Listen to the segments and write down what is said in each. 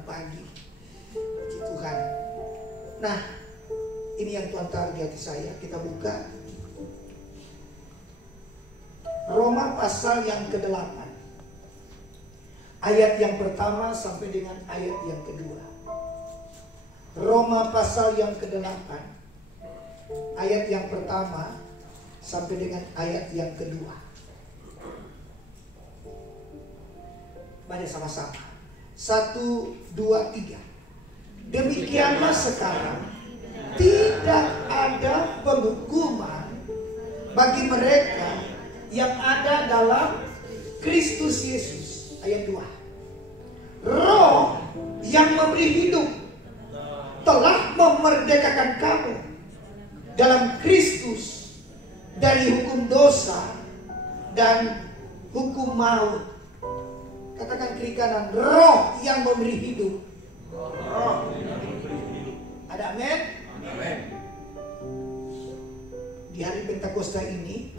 Selamat pagi. Puji Tuhan. Nah, ini yang Tuhan taruh di hati saya. Kita buka Roma pasal yang ke-8, ayat yang pertama sampai dengan ayat yang kedua. Roma pasal yang ke-8, ayat yang pertama sampai dengan ayat yang kedua. Baca sama-sama. 1, 2, 3. Demikianlah sekarang tidak ada penghukuman bagi mereka yang ada dalam Kristus Yesus. Ayat 2. Roh yang memberi hidup telah memerdekakan kamu dalam Kristus dari hukum dosa dan hukum maut. Katakan kiri kanan, roh yang memberi hidup. Ada amin? Amin. Di hari Pentakosta ini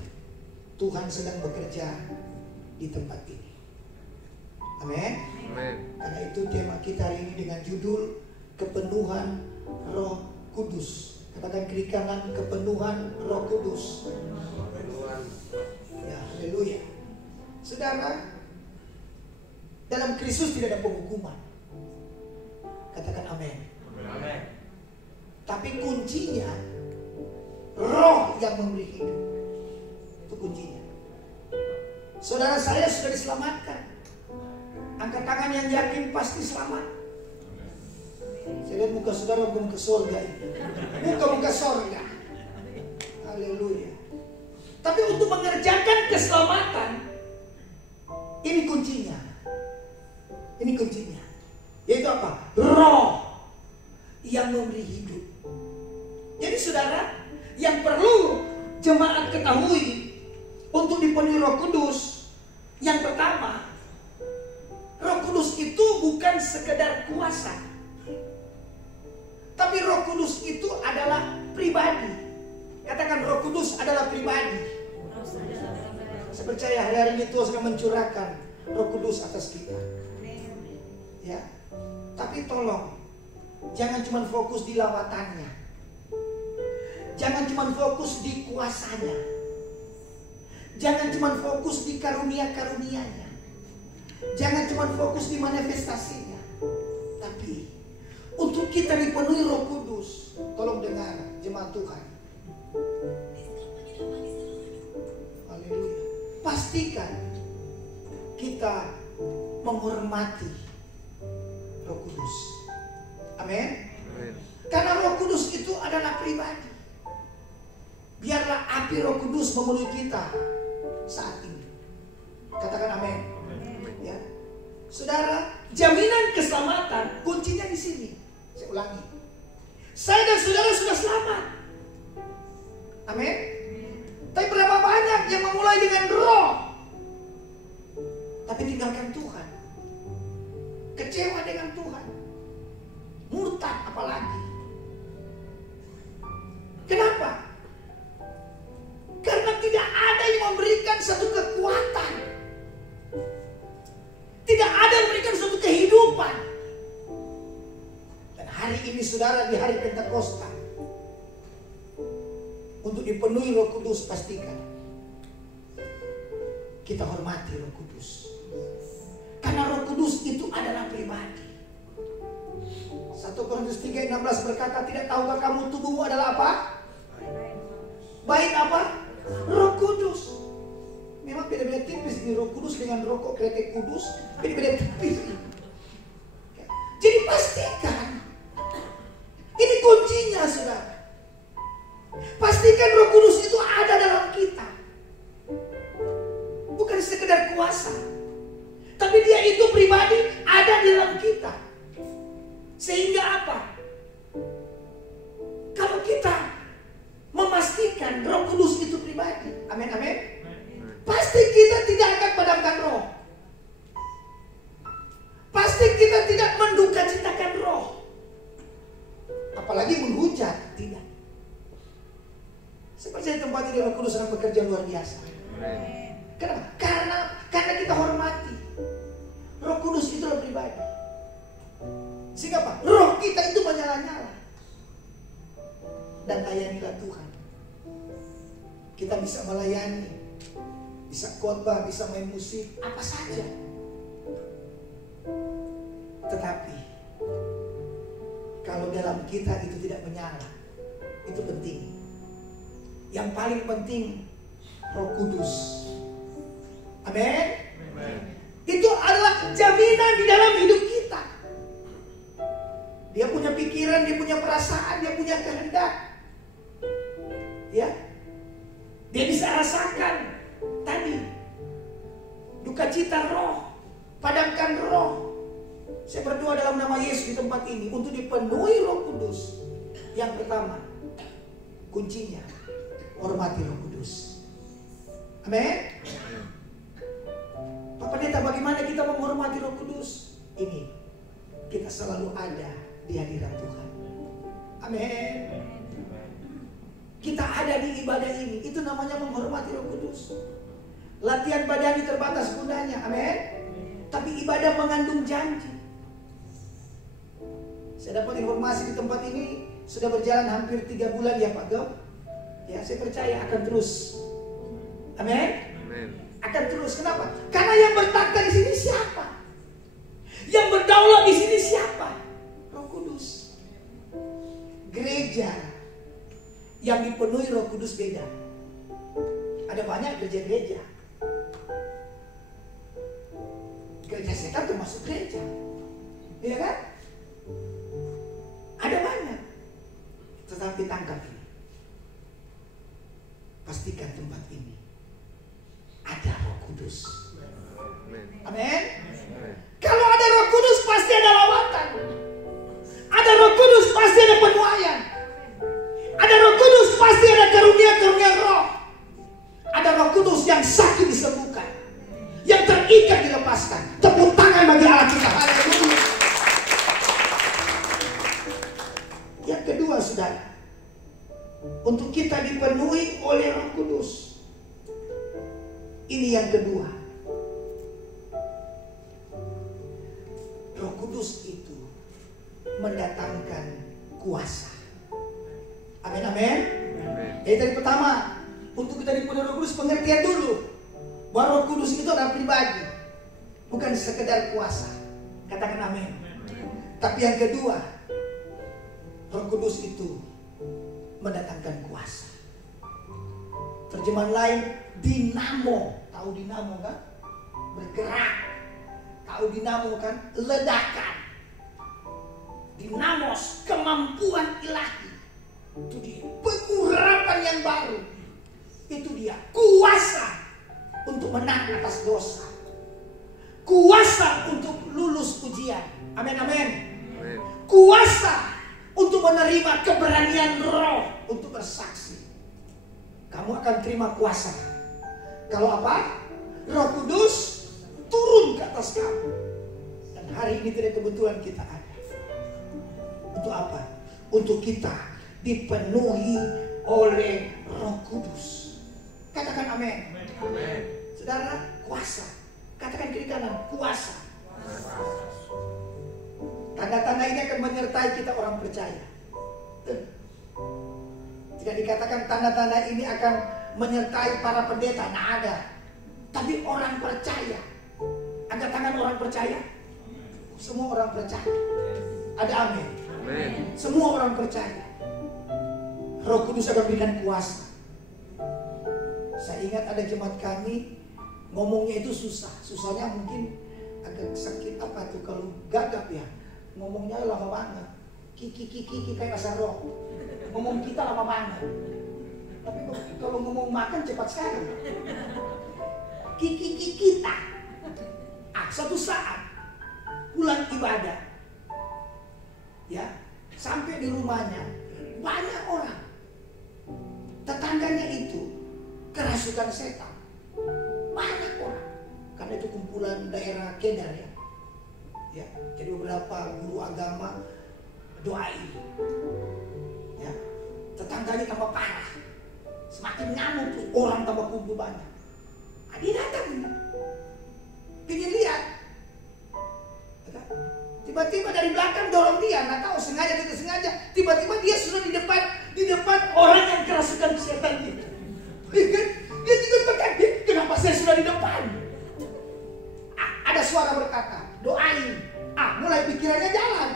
Tuhan sedang bekerja di tempat ini. Amin. Karena itu tema kita hari ini dengan judul kepenuhan Roh Kudus. Katakan kiri kanan, kepenuhan Roh Kudus. Ya, haleluya. Saudara, dalam Kristus tidak ada penghukuman. Katakan amin. Amin. Tapi kuncinya roh yang memberi hidup. Itu kuncinya. Saudara saya sudah diselamatkan. Angkat tangan yang yakin pasti selamat. Saya lihat muka saudara belum ke surga ini. Muka-muka surga. Haleluya. Tapi untuk mengerjakan keselamatan, ini kuncinya. Ini kuncinya. Yaitu apa? Roh yang memberi hidup. Jadi saudara, yang perlu jemaat ketahui untuk dipenuhi Roh Kudus, yang pertama, Roh Kudus itu bukan sekedar kuasa, tapi Roh Kudus itu adalah pribadi. Katakan Roh Kudus adalah pribadi. Saya percaya hari ini Tuhan sedang mencurahkan Roh Kudus atas kita. Ya, tapi tolong jangan cuma fokus di lawatannya, jangan cuma fokus di kuasanya, jangan cuma fokus di karunia-karunianya, jangan cuma fokus di manifestasinya. Tapi untuk kita dipenuhi Roh Kudus, tolong dengar jemaat Tuhan. Haleluya. Pastikan kita menghormati Roh Kudus. Amin. Karena Roh Kudus itu adalah pribadi. Biarlah api Roh Kudus memenuhi kita saat ini. Katakan amin. Ya. Saudara, jaminan keselamatan kuncinya di sini. Saya ulangi. Saya dan saudara sudah selamat. Amin. Tapi berapa banyak yang memulai dengan roh, tapi tinggalkan Tuhan, kecewa dengan Tuhan, murtad apalagi. Kenapa? Karena tidak ada yang memberikan satu kekuatan, tidak ada yang memberikan suatu kehidupan. Dan hari ini saudara, di hari Pentakosta, untuk dipenuhi Roh Kudus, pastikan kita hormati Roh Kudus. Karena Roh Kudus itu adalah pribadi. 1 Korintus 3:16 berkata, tidak tahukah kamu tubuhmu adalah apa? Bait apa? Roh Kudus. Memang beda-beda tipis ini Roh Kudus dengan rokok kretek kudus, beda-beda tipis. Jadi pastikan ini kuncinya, saudara. Pastikan Roh Kudus itu ada dalam kita. Bukan sekedar kuasa, tapi dia itu pribadi ada di dalam kita. Sehingga apa? Kalau kita memastikan Roh Kudus itu pribadi, amin amin, pasti kita tidak akan padamkan roh. Pasti kita tidak menduka citakan roh. Apalagi menghujat, tidak. Saya percaya tempat ini Roh Kudus sedang bekerja luar biasa. Kenapa? Karena kita hormati Roh Kudus itu adalah pribadi. Sehingga apa? Roh kita itu menyala-nyala. Dan layanilah Tuhan. Kita bisa melayani, bisa khotbah, bisa main musik, apa saja. Tetapi kalau dalam kita itu tidak menyala, itu penting. Yang paling penting Roh Kudus. Amin. Itu adalah jaminan di dalam hidup kita. Dia punya pikiran, dia punya perasaan, dia punya kehendak. Ya, dia bisa rasakan tadi duka cita roh, padamkan roh. Saya berdoa dalam nama Yesus di tempat ini untuk dipenuhi Roh Kudus. Yang pertama, kuncinya hormati Roh Kudus. Amin. Pak Pendeta, bagaimana kita menghormati Roh Kudus? Ini, kita selalu ada di hadirat Tuhan. Amin. Kita ada di ibadah ini, itu namanya menghormati Roh Kudus. Latihan badani terbatas gunanya, amin. Tapi ibadah mengandung janji. Saya dapat informasi di tempat ini sudah berjalan hampir 3 bulan ya Pak Gem. Ya, saya percaya akan terus. Amin. Akan terus. Kenapa? Karena yang bertakhta di sini siapa? Yang berdaulat di sini siapa? Roh Kudus. Gereja yang dipenuhi Roh Kudus beda. Ada banyak gereja-gereja. Gereja setan termasuk gereja, iya kan? Ada banyak. Tetapi tangkap ini. Pastikan tempat ini ada Roh Kudus. Amin. Kalau ada Roh Kudus pasti ada lawatan. Ada Roh Kudus pasti ada penuaian. Ada Roh Kudus pasti ada karunia-karunia roh. Ada Roh Kudus yang sakit disembuhkan, yang terikat dilepaskan. Tepuk tangan bagi Allah kita. Haleluya. Yang kedua, saudara, untuk kita dipenuhi oleh Roh Kudus. Ini yang kedua. Roh Kudus itu mendatangkan kuasa. Amin, amin. Jadi dari pertama, untuk kita dipenuhi Roh Kudus, pengertian dulu bahwa Roh Kudus itu adalah pribadi, bukan sekedar kuasa. Katakan amin. Tapi yang kedua, Roh Kudus itu mendatangkan kuasa. Terjemahan lain, dinamo. Tahu dinamo kan? Bergerak. Tahu dinamo kan? Ledakan. Dinamos, kemampuan ilahi. Itu dia, pengurapan yang baru. Itu dia, kuasa untuk menang atas dosa. Kuasa untuk lulus ujian. Amin, amin. Kuasa untuk menerima keberanian roh untuk bersaksi. Kamu akan terima kuasa kalau apa? Roh Kudus turun ke atas kamu. Dan hari ini tidak kebetulan kita ada. Untuk apa? Untuk kita dipenuhi oleh Roh Kudus. Katakan amin. Saudara, kuasa. Katakan kiri kanan, kuasa. Tanda-tanda ini akan menyertai kita orang percaya. Tidak dikatakan tanda-tanda ini akan menyertai para pendeta, tidak ada. Tapi orang percaya. Angkat tangan orang percaya. Semua orang percaya. Ada amin. Semua orang percaya. Roh Kudus akan berikan kuasa. Saya ingat ada jemaat kami ngomongnya itu susah. Susahnya mungkin agak sakit apa tuh kalau gagap ya. Ngomongnya lama banget. Kiki kayak rasa roh. Ngomong kita lama banget. Tapi kalau ngomong makan cepat sekali. Kiki kita. Suatu saat pulang ibadah, ya, sampai di rumahnya banyak orang. Tetangganya itu kerasukan setan. Banyak orang. Karena itu kumpulan daerah Kedar ya. Ya, jadi beberapa guru agama doain. Ya, tetangganya tambah parah. Semakin ngamuk tuh orang tambah kumpul banyak. Dia datang ini. Pengen lihat. Tiba-tiba dari belakang dorong dia, nggak tahu sengaja tidak sengaja. Tiba-tiba dia sudah di depan orang yang kerasukan setan itu. Dia tiba-tiba kaget, kenapa saya sudah di depan? Ada suara berkata, doain. Mulai pikirannya jalan.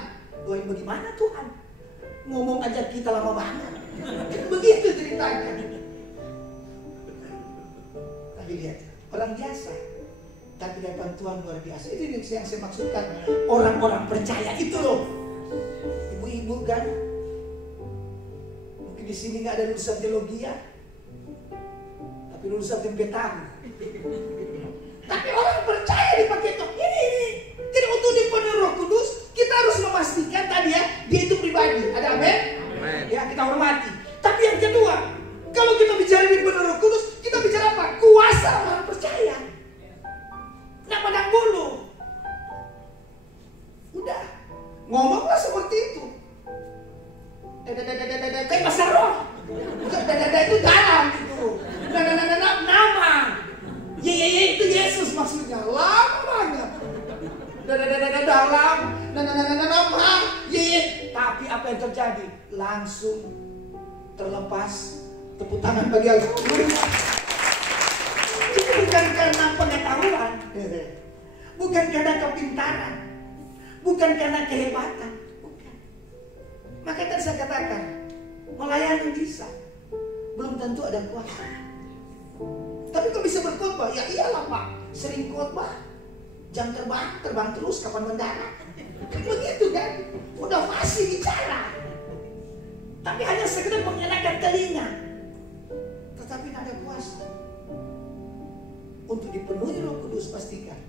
Doain bagaimana Tuhan? Ngomong aja kita lama banget. Begitu ceritanya. Tapi lihat, orang biasa. Tapi datang Tuhan luar biasa. Itu yang saya maksudkan. Orang-orang percaya itu loh. Ibu-ibu kan. Mungkin di sini nggak ada lulusan teologi ya. Tapi lulusan tempe tahu. Tapi orang percaya dipakai tok ini. Jadi untuk dipenuhi Roh Kudus, kita harus memastikan tadi ya, dia itu pribadi. Ada amin? Ya, kita hormati. Tapi yang kedua, kalau kita bicara dipenuhi Roh Kudus, kita bicara apa? Kuasa orang percaya. Nggak pandang bulu. Udah, ngomonglah seperti itu. Kayak bahasa roh. Dada itu dalam gitu. Nama. Ye itu Yesus maksudnya. Lama banget. Dada dalam. Nama. Ye. Tapi apa yang terjadi? Langsung terlepas. Tepuk tangan bagi aku. Itu bukan karena pengetahuan, bukan karena kepintaran, bukan karena kehebatan, bukan. Makanya tadi saya katakan, melayani bisa, belum tentu ada kuasa. Tapi kalau bisa berkhotbah, ya iyalah Pak, sering khotbah, jam terbang terus, kapan mendarat, kan begitu kan? Udah fasih bicara, tapi hanya sekedar mengenakan telinga, tetapi tidak ada kuasa. Untuk dipenuhi Roh Kudus, pastikan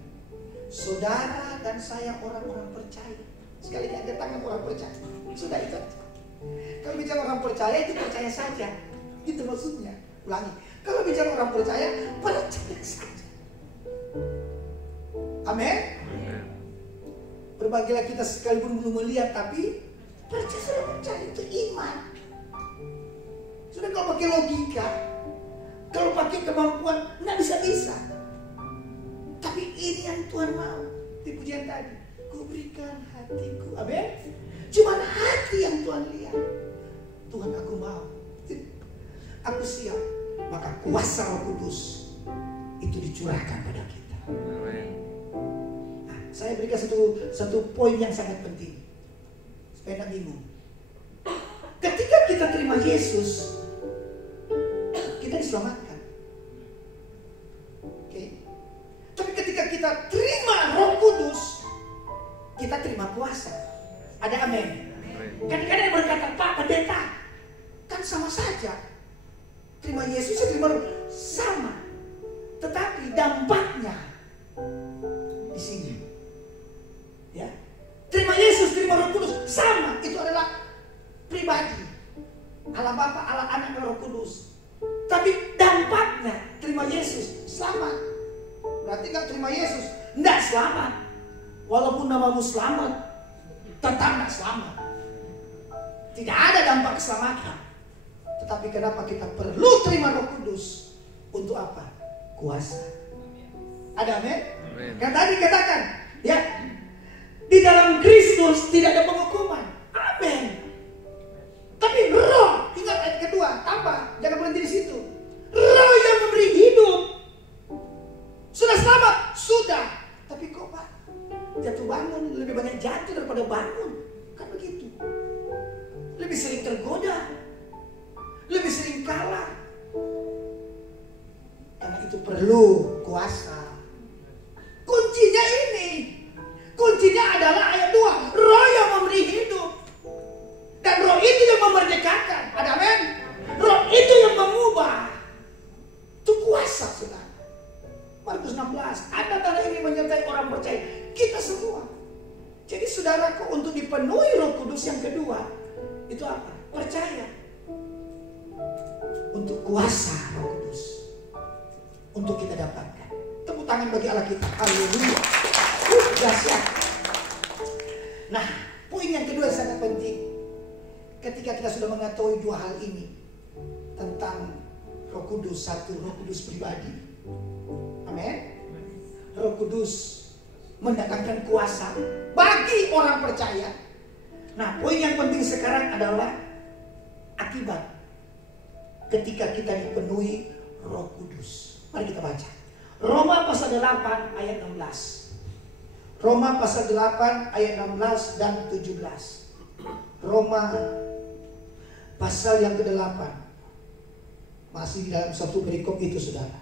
saudara dan saya orang-orang percaya. Sekali angkat tangan orang percaya. Sudah itu aja. Kalau bicara orang percaya itu percaya saja. Itu maksudnya. Ulangi. Kalau bicara orang percaya saja. Amin. Berbagilah kita sekalipun belum melihat, tapi percaya itu iman. Sudah kalau pakai logika, kalau pakai kemampuan, nggak bisa. Tapi ini yang Tuhan mau. Di pujian tadi, ku berikan hatiku. Amin. Cuman hati yang Tuhan lihat. Tuhan, aku mau. Aku siap. Maka kuasa Roh Kudus itu dicurahkan pada kita. Nah, saya berikan satu poin yang sangat penting. Supaya tidak bingung. Ketika kita terima Yesus, kita diselamatkan. Tapi ketika kita terima Roh Kudus, kita terima kuasa. Ada amin? Kadang-kadang yang berkata, Pak Pendeta, kan sama saja. Terima Yesus, terima Roh, sama. Tetapi dampaknya di sini. Ya. Terima Yesus, terima Roh Kudus, sama. Itu adalah pribadi. Allah Bapa, Allah Anak, dan Roh Kudus. Tapi dampaknya terima Yesus selamat. Berarti gak terima Yesus nggak selamat. Walaupun namamu selamat, tetap nggak selamat. Tidak ada dampak keselamatan. Tetapi kenapa kita perlu terima Roh Kudus? Untuk apa? Kuasa. Ada amin? Kan tadi katakan, ya, di dalam Kristus tidak ada penghukuman. Amin. Tapi Roh, ingat ayat kedua, tambah, jangan berhenti di situ. Roh yang memberi hidup. Sudah selamat? Sudah. Tapi kok Pak, jatuh bangun, lebih banyak jatuh daripada bangun. Kan begitu. Lebih sering tergoda, lebih sering kalah. Karena itu perlu kuasa. Kuncinya ini. Kuncinya adalah ayat 2. Roh yang memberi hidup. Dan Roh itu yang memerdekakan. Ada amin? Roh itu yang mengubah. Itu kuasa, saudara. Markus 16, ada tanda ini menyertai orang percaya. Kita semua. Jadi saudaraku, untuk dipenuhi Roh Kudus yang kedua, itu apa? Percaya. Untuk kuasa Roh Kudus, untuk kita dapatkan. Tepuk tangan bagi Allah kita. Haleluya. Dahsyat. Nah, poin yang kedua sangat penting. Ketika kita sudah mengetahui dua hal ini, tentang Roh Kudus, satu, Roh Kudus pribadi. Amin. Roh Kudus mendatangkan kuasa bagi orang percaya. Nah, poin yang penting sekarang adalah akibat ketika kita dipenuhi Roh Kudus. Mari kita baca Roma pasal 8 ayat 16. Roma pasal 8 ayat 16 dan 17. Roma pasal yang ke-8. Masih di dalam satu perikop itu, saudara.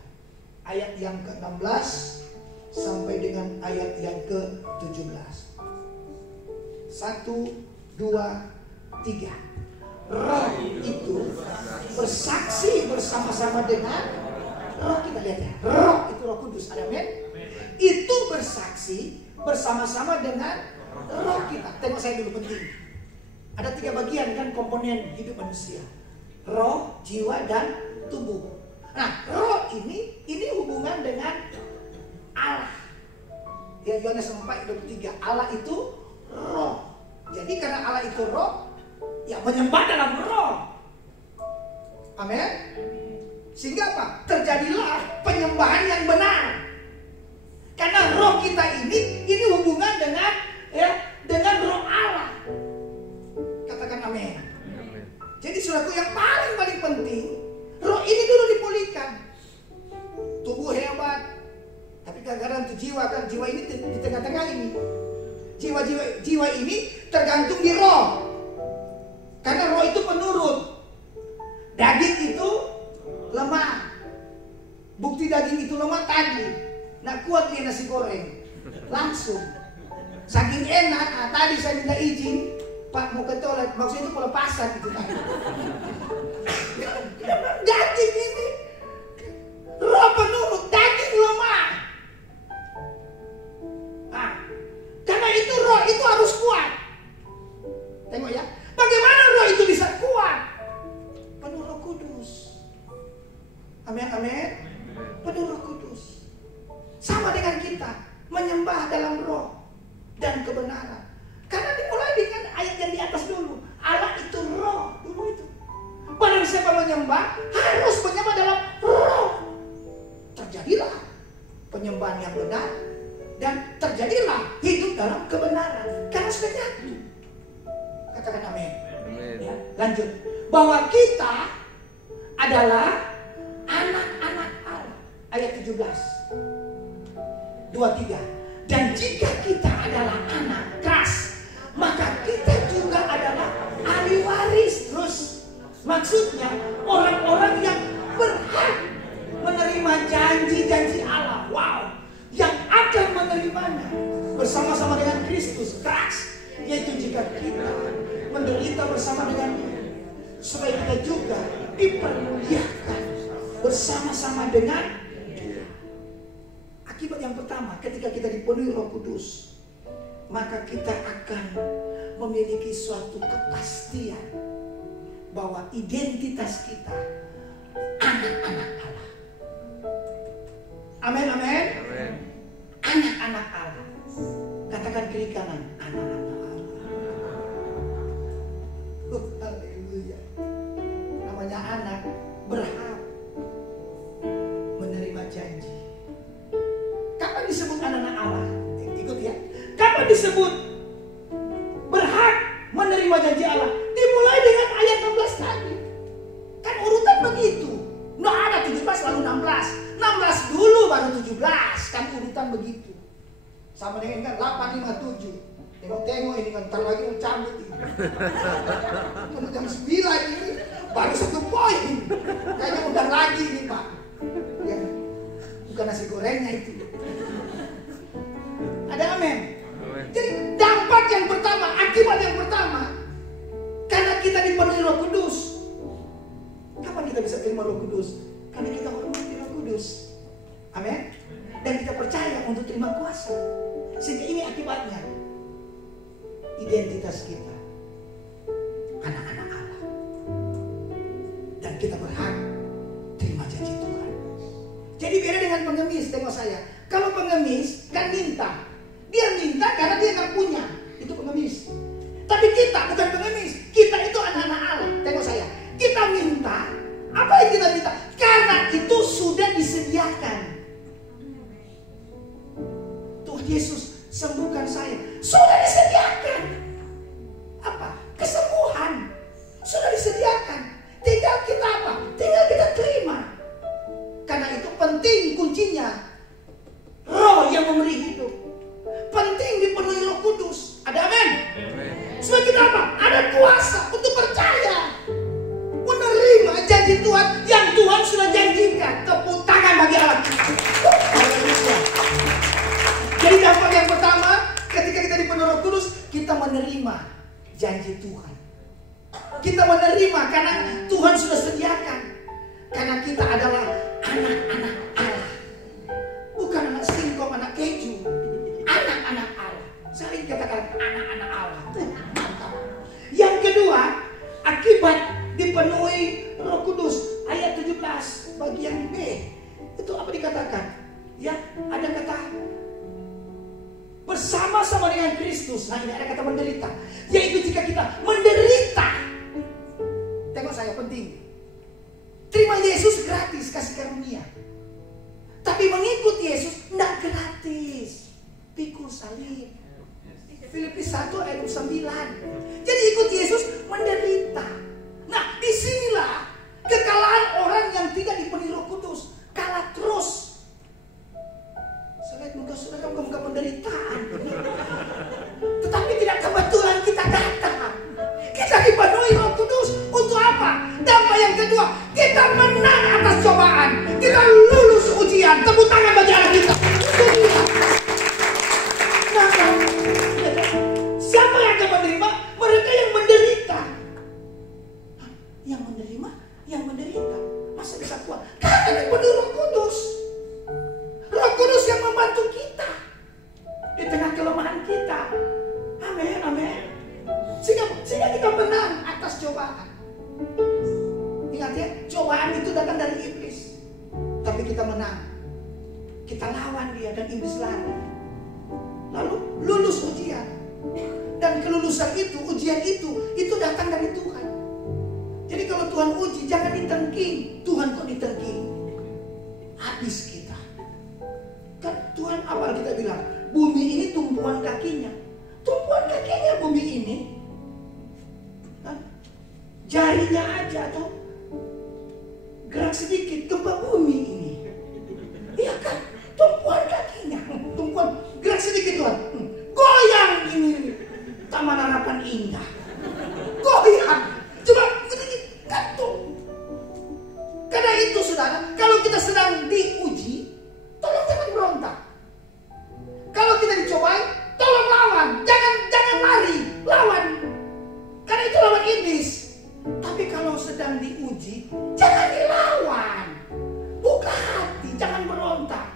Ayat yang ke-16 sampai dengan ayat yang ke-17. 1, 2, 3. Roh itu bersaksi bersama-sama dengan Roh. Kita lihat ya, Roh itu Roh Kudus, amin. Itu bersaksi bersama-sama dengan Roh kita. Tengok saya dulu, penting. Ada 3 bagian kan komponen hidup manusia: roh, jiwa, dan tubuh. Nah, roh ini hubungan dengan Allah. Ya, Yohanes 4:23, Allah itu roh. Jadi karena Allah itu roh, ya menyembah dalam roh. Amin. Sehingga apa? Terjadilah penyembahan yang benar. Karena roh kita ini hubungan dengan dengan roh Allah. Katakan amin. Jadi saudaraku, yang paling penting, roh ini dulu dipulihkan. Tubuh hebat, tapi kadang-kadang itu jiwa kan, jiwa ini di tengah-tengah ini. Jiwa ini tergantung di roh. Karena roh itu penurut. Daging itu lemah. Bukti daging itu lemah tadi. Nah, kuat dia nasi goreng. Langsung. Saking enak, tadi saya minta izin, Pak mau ke toilet, maksudnya itu pelepasan gitu kan. Daging ini roh penurut, daging lemah. Nah, karena itu roh itu harus kuat. Tengok ya, bagaimana roh itu bisa kuat? Penuh Roh Kudus. Amin, amin. Penuh Roh Kudus. Sama dengan kita menyembah dalam roh dan kebenaran. Karena dimulai dengan ayat yang di atas dulu. Allah itu roh dulu itu. Barang siapa menyembah, harus menyembah dalam roh. Terjadilah penyembahan yang benar dan terjadilah hidup dalam kebenaran. Karena sudah nyatu. Katakan amin. Ya, lanjut. Bahwa kita adalah anak-anak Allah. Ayat 17. 23. Dan jika kita adalah anak keras, maka kita juga adalah ahli waris. Terus maksudnya orang-orang yang berhak menerima janji-janji Allah. Wow, yang akan menerimanya bersama-sama dengan Kristus keras, yaitu jika kita menderita bersama dengan Dia, supaya kita juga dipermuliakan bersama-sama dengan. Akibat yang pertama, ketika kita dipenuhi Roh Kudus, maka kita akan memiliki suatu kepastian bahwa identitas kita anak-anak Allah. Amin, amin. Anak-anak Allah. Katakan kiri kanan, anak-anak Allah. Haleluya. Namanya anak berhak menerima janji. Kapan disebut anak-anak Allah? Ikut ya. Kapan disebut berhak menerima janji Allah? Dimulai dengan ayat 16 tadi. Kan urutan begitu. Nah, ada 17 lalu 16. 16 dulu baru 17. Kan urutan begitu. Sama dengan kan 857. Tengok-tengok ini kan, ntar lagi mau cabut ini. Menurut jam 9 ini baru 1 poin. Kayaknya undang lagi ini Pak. Ya. Bukan nasi gorengnya itu. Ada amin. Jadi dampak yang pertama, akibat yang pertama, karena kita dipenuhi Roh Kudus. Kapan kita bisa terima Roh Kudus? Karena kita hormati Roh Kudus. Amin. Dan kita percaya untuk terima kuasa. Sehingga ini akibatnya. Identitas kita anak-anak Allah. Dan kita berhak terima janji Tuhan. Jadi beda dengan pengemis. Tengok saya. Kalau pengemis kan minta. Dia minta karena dia nggak punya. Itu pengemis. Tapi kita bukan pengemis. Kita itu anak-anak Allah. Tengok saya. Kita minta. Apa yang kita minta? Karena itu sudah disediakan. Tuhan Yesus sembuhkan saya. Sudah disediakan. sudah apa? Ada kuasa untuk percaya, menerima janji Tuhan yang Tuhan sudah janjikan. Tepuk tangan bagi Allah kita. Jadi dampak yang pertama, ketika kita dipenuhi Roh Kudus, kita menerima janji Tuhan. Kita menerima karena Tuhan sudah sediakan. Karena kita adalah anak-anak Allah. Bukan anak singkong, anak keju. Anak-anak Allah. Sering katakan anak-anak Allah. Yang kedua, akibat dipenuhi Roh Kudus, ayat 17 bagian B. Itu apa dikatakan? Ya, ada kata bersama-sama dengan Kristus. Nah, ini ada kata menderita. Yaitu jika kita menderita. Tengok saya, penting. Terima Yesus gratis, kasih karunia. Tapi mengikut Yesus tidak gratis. Pikul salib. Filipi 1 ayat 9. Jadi ikut Yesus menderita. Nah, disinilah kekalahan orang yang tidak dipenuhi Roh Kudus. Kalah terus. Saya lihat muka saudara muka penderitaan. Tetapi tidak kebetulan kita datang. Kita dipenuhi Roh Kudus untuk apa? Dampak yang kedua, kita menang atas cobaan. Kita lulus ujian. Tepuk tangan bagi anak kita. Nah, siapa yang akan menerima? Mereka yang menderita. Yang menerima, yang menderita. Masa bisa kuat? Karena dipenuhi Roh Kudus. Roh Kudus yang membantu kita di tengah kelemahan kita. Amin, amin. Sehingga kita menang atas cobaan. Ingat ya, cobaan itu datang dari iblis. Tapi kita menang. Kita lawan dia dan iblis lari. Lalu lulus ujian. Dan kelulusan itu, ujian itu datang dari Tuhan. Jadi kalau Tuhan uji, jangan ditengking. Tuhan kok ditengking? Habis kita. Kan Tuhan apa kita bilang? Bumi ini tumpuan kakinya. Tumpuan kakinya bumi ini. Kan? Jarinya aja tuh gerak sedikit gempa bumi ini. Iya kan? Tumpuan kakinya. Tumpuan gerak sedikit Tuhan. Goyang ini. Taman Harapan Indah. Goyang. Coba gantung. Karena itu saudara, kalau kita sedang diuji, tolong jangan berontak. Kalau kita dicobai, tolong lawan. Jangan lari, lawan. Karena itu lawan iblis. Tapi kalau sedang diuji, jangan dilawan. Buka hati, jangan berontak.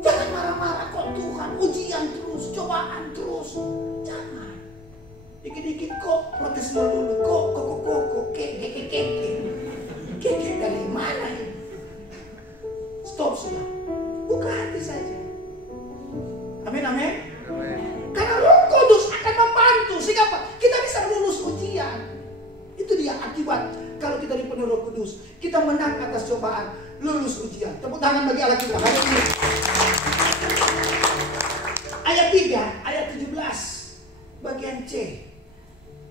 Jangan marah-marah kok Tuhan, ujian terus, cobaan terus. Jangan. Dikit-dikit kok protes dulu, kok, kek dari mana ini? Stop sudah. Buka hati saja. Amin, amin. Karena Roh Kudus akan membantu sehingga apa? Kita bisa lulus ujian. Itu dia akibat kalau kita dipenuhi Roh Kudus. Kita menang atas cobaan, lulus ujian. Tepuk tangan bagi Allah kita. Ayat 3, ayat 17 bagian C.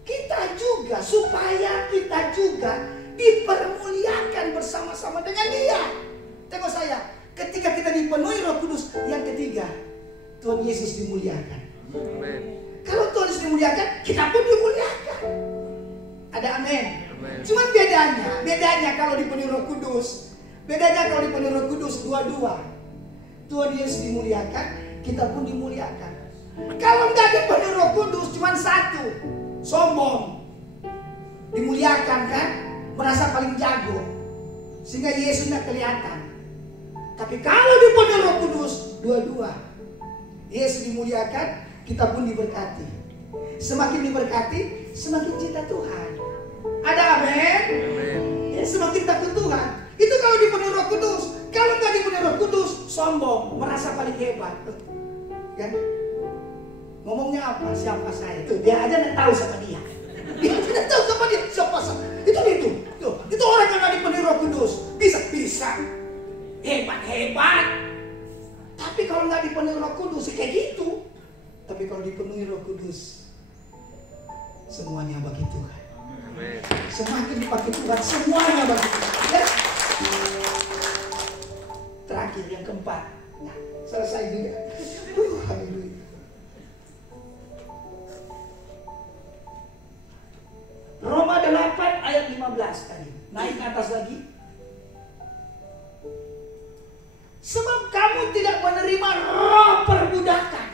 Kita juga, supaya kita juga dipermuliakan bersama-sama dengan Dia. Tengok saya, ketika kita dipenuhi Roh Kudus, yang ketiga, Tuhan Yesus dimuliakan. Amen. Kalau Tuhan Yesus dimuliakan, kita pun dimuliakan. Ada amin. Cuman bedanya kalau dipenuhi Roh Kudus, bedanya kalau dipenuhi Roh Kudus dua-dua. Tuhan Yesus dimuliakan, kita pun dimuliakan. Kalau nggak dipenuhi Roh Kudus, cuman satu, sombong, dimuliakan kan, merasa paling jago, sehingga Yesus nggak kelihatan. Tapi kalau dipenuhi Roh Kudus, dua-dua. Yesus dimuliakan, kita pun diberkati. Semakin diberkati, semakin cinta Tuhan. Ada amin? Ya, semakin takut Tuhan. Itu kalau dipenuhi Roh Kudus. Kalau nggak dipenuhi Roh Kudus, sombong, merasa paling hebat. Kan? Ngomongnya apa? Siapa saya? Tuh, dia aja nggak tahu sama dia. Dia tidak tahu sama dia. Siapa saya? Itu. Itu orang yang nggak dipenuhi Roh Kudus. Bisa. Hebat. Tapi kalau nggak dipenuhi Roh Kudus, kayak gitu. Tapi kalau dipenuhi Roh Kudus, semuanya bagi Tuhan. Amen. Semakin dipakai Tuhan, semuanya bagi Tuhan. Ya? Terakhir yang keempat. Nah, selesai juga. Haleluya. 15 tadi. Naik ke atas lagi. Sebab kamu tidak menerima roh perbudakan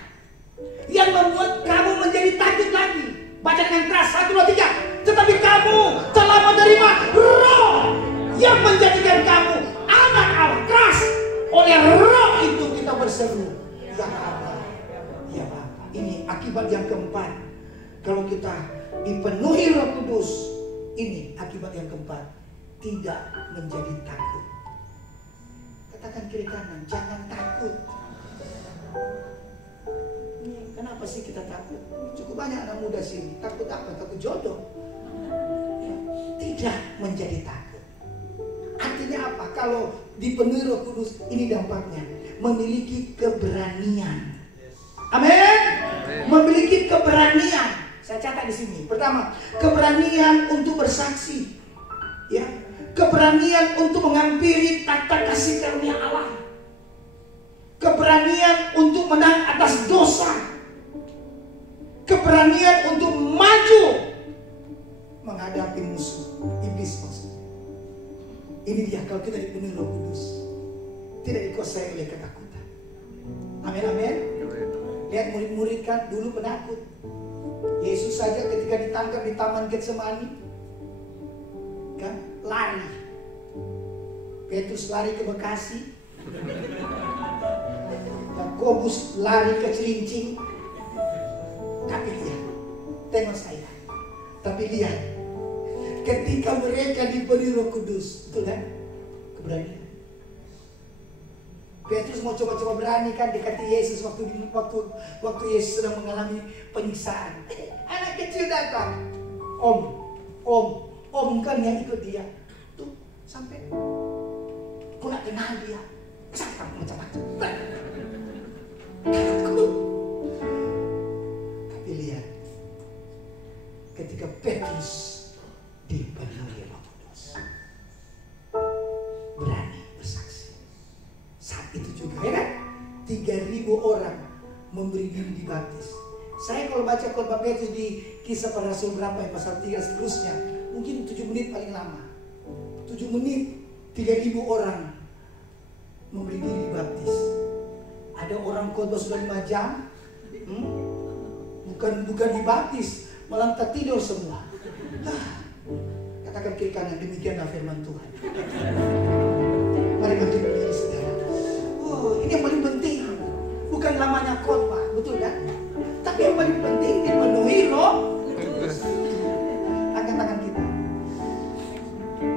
yang membuat kamu menjadi takut lagi. Baca dengan keras, 1, 2, 3. Tetapi kamu telah menerima roh yang menjadikan kamu anak Allah. Keras. Oleh roh itu kita berseru, ya Bapa, ya Bapa. Ini akibat yang keempat. Kalau kita dipenuhi Roh Kudus, ini akibat yang keempat, tidak menjadi takut. Katakan kiri kanan, jangan takut. Ini kenapa sih kita takut? Cukup banyak anak muda sini. Takut apa? Takut jodoh. Ya, tidak menjadi takut. Artinya apa? Kalau dipenuhi Roh Kudus, ini dampaknya memiliki keberanian. Amin. Memiliki keberanian. Saya catat di sini. Pertama, keberanian untuk bersaksi. Ya, keberanian untuk menghampiri tata kasih karunia Allah. Keberanian untuk menang atas dosa. Keberanian untuk maju menghadapi musuh, iblis maksudnya. Ini dia kalau kita dipenuhi Roh Kudus, tidak dikuasai oleh ketakutan. Amin, amin. Lihat murid-murid kan dulu penakut. Yesus saja ketika ditangkap di Taman Getsemani, kan lari. Petrus lari ke Bekasi, Yakobus lari ke Cilincing. Tapi lihat, tengok saya. Tapi lihat, ketika mereka diberi Roh Kudus, betul kan? Keberanian. Petrus mau coba-coba berani kan dekati Yesus waktu Yesus sedang mengalami penyiksaan. Anak kecil datang, Om kan yang ikut dia. Tuh sampai aku nak kenal dia. Siapa macam-macam. Takut. Tapi lihat, ketika Petrus dipenuhi Roh Kudus, berani bersaksi. Saat itu juga, ya kan? 3.000 orang memberi diri dibaptis. Saya kalau baca khotbah Petrus di Kisah Para Rasul berapa ya, pasal 3 seterusnya, mungkin 7 menit paling lama. 7 menit 3.000 orang memberi diri dibaptis. Ada orang khotbah sudah 5 jam, bukan dibaptis, malah tertidur semua. Katakan kiri kanan, demikianlah firman Tuhan. Mari bantu diri saudara. Oh, ini yang paling penting. Bukan lamanya khotbah, betul kan? Tapi yang paling penting